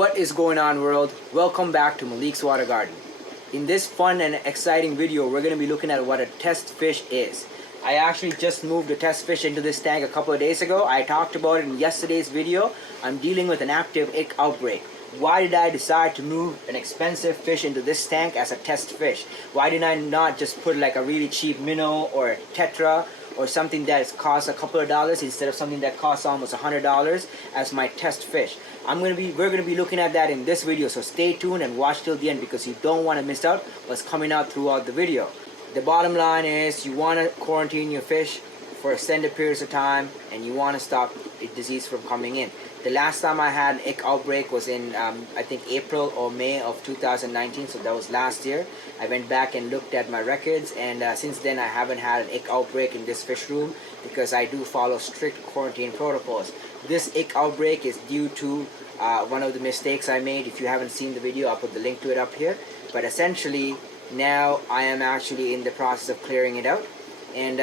What is going on, world? Welcome back to Malik's Water Garden. In this fun and exciting video, we're going to be looking at what a test fish is. I actually just moved a test fish into this tank a couple of days ago. I talked about it in yesterday's video. I'm dealing with an active ick outbreak. Why did I decide to move an expensive fish into this tank as a test fish? Why did I not just put like a really cheap minnow or a tetra or something that costs a couple of dollars instead of something that costs almost $100 as my test fish? We're gonna be looking at that in this video, so stay tuned and watch till the end because you don't want to miss out what's coming out throughout the video. The bottom line is you want to quarantine your fish for extended periods of time and you want to stop disease from coming in. The last time I had an ick outbreak was in I think April or May of 2019, so that was last year. I went back and looked at my records, and since then I haven't had an ick outbreak in this fish room because I do follow strict quarantine protocols. This ick outbreak is due to one of the mistakes I made. If you haven't seen the video, I'll put the link to it up here. But essentially, now I am actually in the process of clearing it out. And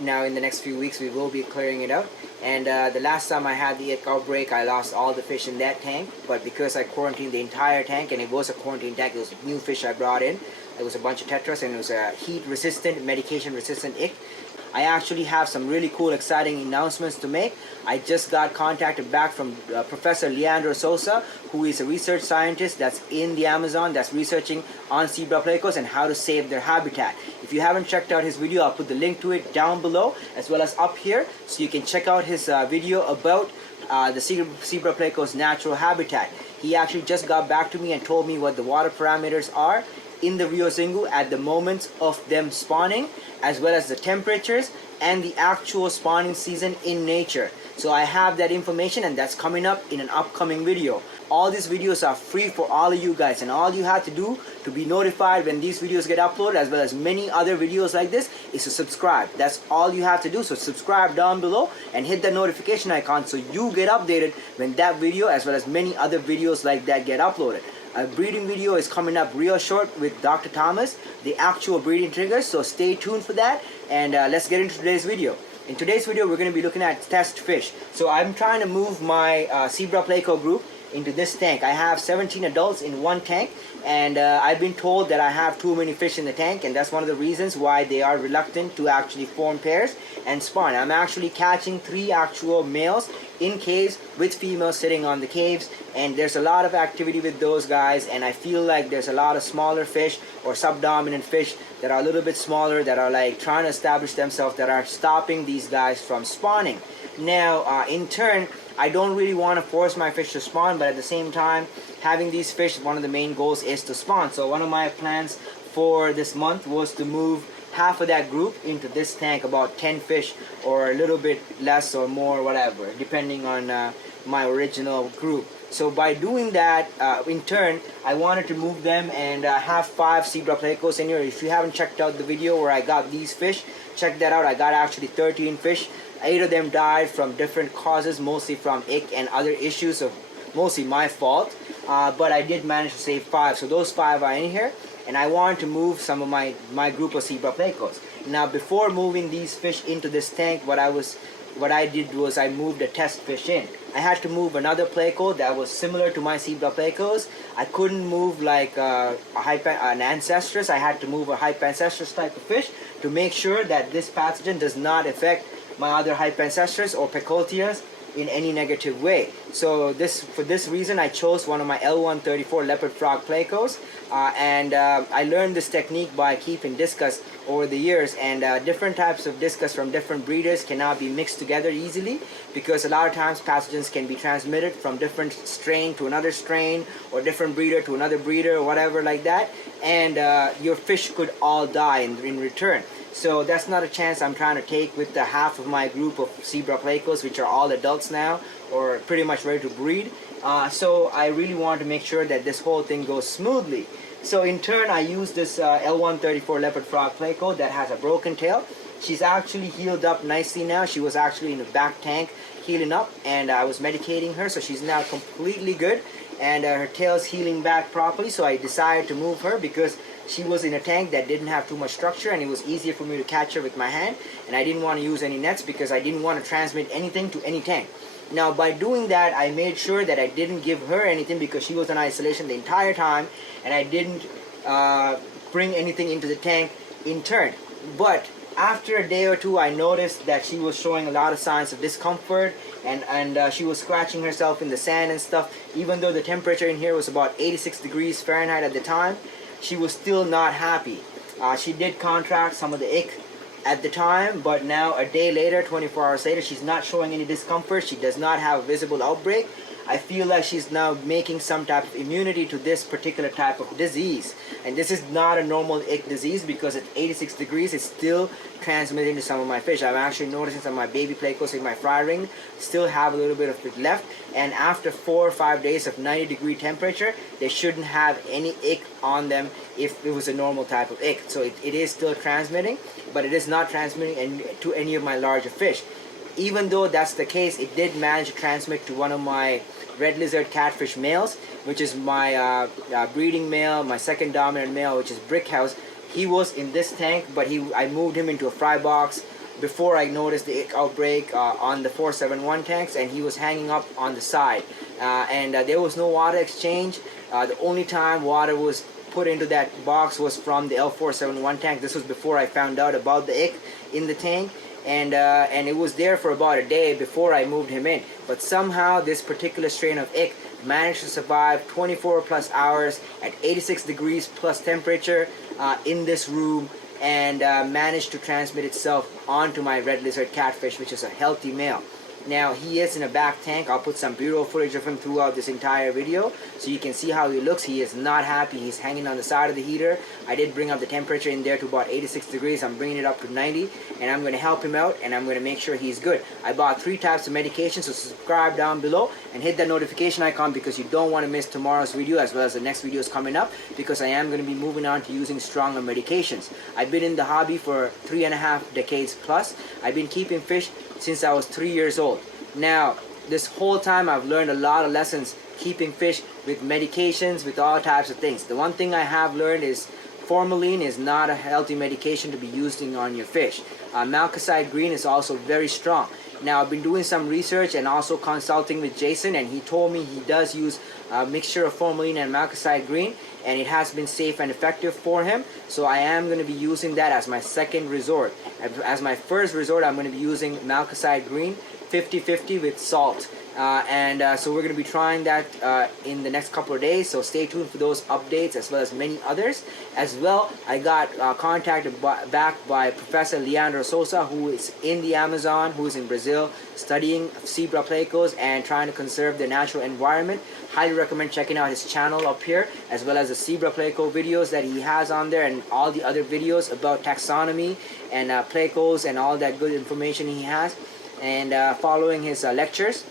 now in the next few weeks we will be clearing it out. And the last time I had the ick outbreak, I lost all the fish in that tank. But because I quarantined the entire tank, and it was a quarantine tank, it was new fish I brought in. It was a bunch of tetras, and it was a heat-resistant, medication-resistant ick. I actually have some really cool, exciting announcements to make. I just got contacted back from Professor Leandro Sosa, who is a research scientist that's in the Amazon that's researching on zebra plecos and how to save their habitat. If you haven't checked out his video, I'll put the link to it down below as well as up here, so you can check out his video about the zebra plecos' natural habitat. He actually just got back to me and told me what the water parameters are in the Rio Xingu at the moment of them spawning, as well as the temperatures and the actual spawning season in nature. So I have that information, and that's coming up in an upcoming video. All these videos are free for all of you guys, and all you have to do to be notified when these videos get uploaded, as well as many other videos like this, is to subscribe. That's all you have to do. So subscribe down below and hit the notification icon so you get updated when that video, as well as many other videos like that, get uploaded. A breeding video is coming up real short with Dr. Thomas, the actual breeding triggers, so stay tuned for that, and let's get into today's video. In today's video, we're going to be looking at test fish. So I'm trying to move my zebra pleco group into this tank. I have 17 adults in one tank, and I've been told that I have too many fish in the tank, and that's one of the reasons why they are reluctant to actually form pairs and spawn. I'm actually catching 3 actual males in caves with females sitting on the caves, and there's a lot of activity with those guys, and I feel like there's a lot of smaller fish or subdominant fish that are a little bit smaller that are like trying to establish themselves, that are stopping these guys from spawning. Now in turn, I don't really want to force my fish to spawn, but at the same time, having these fish, one of the main goals is to spawn. So one of my plans for this month was to move half of that group into this tank, about 10 fish or a little bit less or more, whatever, depending on my original group. So by doing that, in turn, I wanted to move them and have 5 zebra plecos in here. If you haven't checked out the video where I got these fish, check that out. I got actually 13 fish. 8 of them died from different causes, mostly from ick and other issues, of mostly my fault. But I did manage to save 5. So those 5 are in here. And I wanted to move some of my group of zebra plecos. Now before moving these fish into this tank, what I did was I moved a test fish in. I had to move another pleco that was similar to my zebra plecos. I couldn't move like an Hypancistrus. I had to move a Hypancistrus type of fish to make sure that this pathogen does not affect my other Hypancistrus or Pecoltias in any negative way. So for this reason, I chose one of my L134 leopard frog plecos, and I learned this technique by keeping discus over the years, and different types of discus from different breeders cannot be mixed together easily, because a lot of times pathogens can be transmitted from different strain to another strain, or different breeder to another breeder, or whatever like that, and your fish could all die in return. So that's not a chance I'm trying to take with the half of my group of zebra plecos, which are all adults now or pretty much ready to breed. So I really want to make sure that this whole thing goes smoothly. So in turn, I use this L134 leopard frog pleco that has a broken tail. She's actually healed up nicely now. She was actually in the back tank healing up, and I was medicating her, so she's now completely good, and her tail's healing back properly. So I decided to move her because she was in a tank that didn't have too much structure, and it was easier for me to catch her with my hand, and I didn't want to use any nets because I didn't want to transmit anything to any tank. Now by doing that, I made sure that I didn't give her anything because she was in isolation the entire time, and I didn't bring anything into the tank in turn. But after a day or two, I noticed that she was showing a lot of signs of discomfort, and she was scratching herself in the sand and stuff. Even though the temperature in here was about 86 degrees Fahrenheit at the time, she was still not happy. She did contract some of the ick at the time, but now a day later, 24 hours later, she's not showing any discomfort. She does not have a visible outbreak. I feel like she's now making some type of immunity to this particular type of disease. And this is not a normal ick disease because at 86 degrees it's still transmitting to some of my fish. I'm actually noticing some of my baby Plecos in my fry ring still have a little bit of it left. And after 4 or 5 days of 90-degree temperature, they shouldn't have any ick on them if it was a normal type of ick. So it is still transmitting, but it is not transmitting to any of my larger fish. Even though that's the case, it did manage to transmit to one of my red lizard catfish males, which is my breeding male, my second dominant male, which is Brickhouse. He was in this tank, but I moved him into a fry box before I noticed the ick outbreak on the 471 tanks, and he was hanging up on the side. There was no water exchange. The only time water was put into that box was from the L471 tank. This was before I found out about the ick in the tank. And it was there for about a day before I moved him in. But somehow this particular strain of ick managed to survive 24 plus hours at 86 degrees plus temperature in this room, and managed to transmit itself onto my red lizard catfish, which is a healthy male. Now he is in a back tank. I'll put some B-roll footage of him throughout this entire video so you can see how he looks. He is not happy. He's hanging on the side of the heater. I did bring up the temperature in there to about 86 degrees. I'm bringing it up to 90, and I'm going to help him out, and I'm going to make sure he's good. I bought 3 types of medication, so subscribe down below and hit that notification icon because you don't want to miss tomorrow's video as well as the next videos coming up, because I am going to be moving on to using stronger medications. I've been in the hobby for 3.5 decades plus. I've been keeping fish since I was 3 years old. Now, this whole time I've learned a lot of lessons keeping fish with medications, with all types of things. The one thing I have learned is formalin is not a healthy medication to be using on your fish. Malachite green is also very strong. Now, I've been doing some research and also consulting with Jason, and he told me he does use a mixture of formalin and malachite green, and it has been safe and effective for him. So I am going to be using that as my second resort. As my first resort, I'm going to be using malachite green 50-50 with salt. So we're going to be trying that in the next couple of days, so stay tuned for those updates as well as many others. As well, I got contacted back by Professor Leandro Sosa, who is in the Amazon, who is in Brazil, studying zebra plecos and trying to conserve the natural environment. Highly recommend checking out his channel up here, as well as the zebra pleco videos that he has on there, and all the other videos about taxonomy and plecos and all that good information he has. And following his lectures,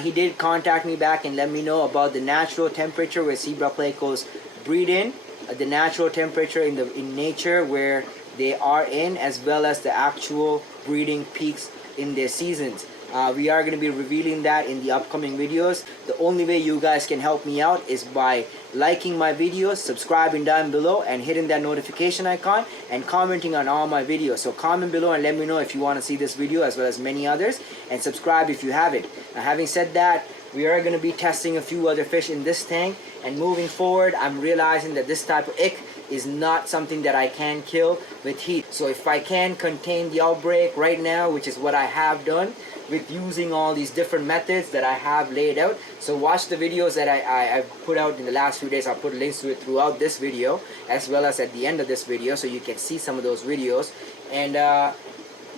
he did contact me back and let me know about the natural temperature where zebra plecos breed in, the natural temperature in nature where they are in, as well as the actual breeding peaks in their seasons. We are going to be revealing that in the upcoming videos. The only way you guys can help me out is by liking my videos, subscribing down below, and hitting that notification icon, and commenting on all my videos. So comment below and let me know if you want to see this video as well as many others, and subscribe if you haven't. Now, having said that, we are going to be testing a few other fish in this tank, and moving forward, I'm realizing that this type of ick is not something that I can kill with heat. So if I can contain the outbreak right now, which is what I have done with using all these different methods that I have laid out. So watch the videos that I've put out in the last few days. I'll put links to it throughout this video as well as at the end of this video, so you can see some of those videos. And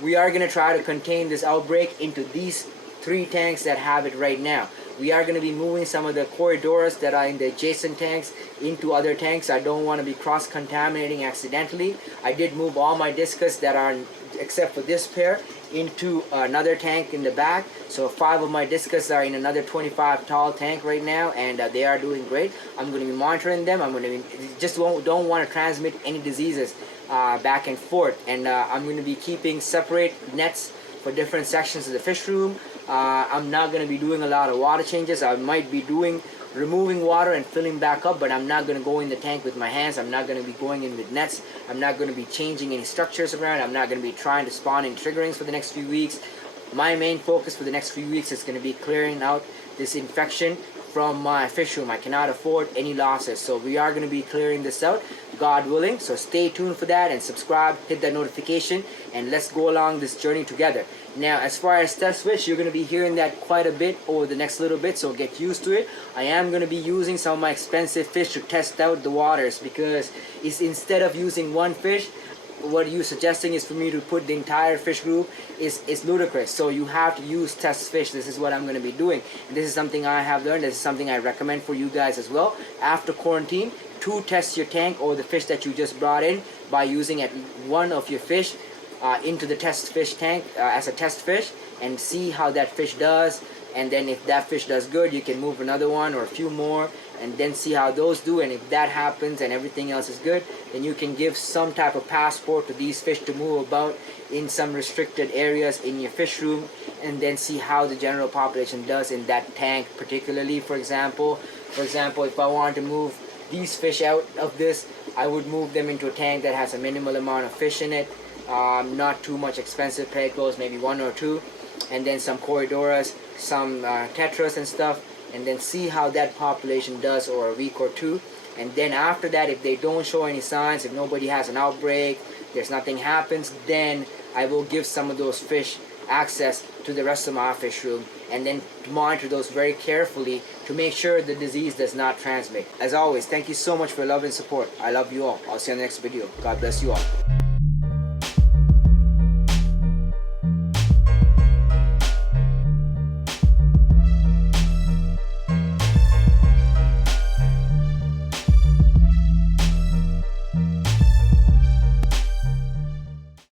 we are going to try to contain this outbreak into these 3 tanks that have it right now. We are going to be moving some of the corridors that are in the adjacent tanks into other tanks. I don't want to be cross-contaminating accidentally. I did move all my discus that are, except for this pair, into another tank in the back. So 5 of my discus are in another 25 tall tank right now, and they are doing great. I'm going to be monitoring them. I'm going to be, just don't want to transmit any diseases back and forth. And I'm going to be keeping separate nets for different sections of the fish room. I'm not going to be doing a lot of water changes. I might be removing water and filling back up, but I'm not going to go in the tank with my hands. I'm not going to be going in with nets. I'm not going to be changing any structures around. I'm not going to be trying to spawn in triggerings for the next few weeks. my main focus for the next few weeks is going to be clearing out this infection from my fish room. I cannot afford any losses, so we are going to be clearing this out, God willing. So stay tuned for that and subscribe, hit that notification, and let's go along this journey together. Now, as far as test fish, you're going to be hearing that quite a bit over the next little bit, so get used to it. I am going to be using some of my expensive fish to test out the waters, because it's, instead of using one fish, what you're suggesting is for me to put the entire fish group is ludicrous. So you have to use test fish. This is what I'm going to be doing. And this is something I have learned. This is something I recommend for you guys as well. After quarantine, to test your tank or the fish that you just brought in by using at one of your fish into the test fish tank as a test fish, and see how that fish does. And then if that fish does good, you can move another one or a few more, and then see how those do. And if that happens and everything else is good, then you can give some type of passport to these fish to move about in some restricted areas in your fish room, and then see how the general population does in that tank particularly. For example, if I want to move these fish out of this, I would move them into a tank that has a minimal amount of fish in it, not too much expensive Plecos, maybe one or two, and then some Corridoras, some Tetras and stuff, and then see how that population does over a week or two. And then after that, if they don't show any signs, if nobody has an outbreak, there's nothing happens, then I will give some of those fish access to the rest of my fish room, and then monitor those very carefully to make sure the disease does not transmit. As always, thank you so much for your love and support. I love you all. I'll see you in the next video. God bless you all.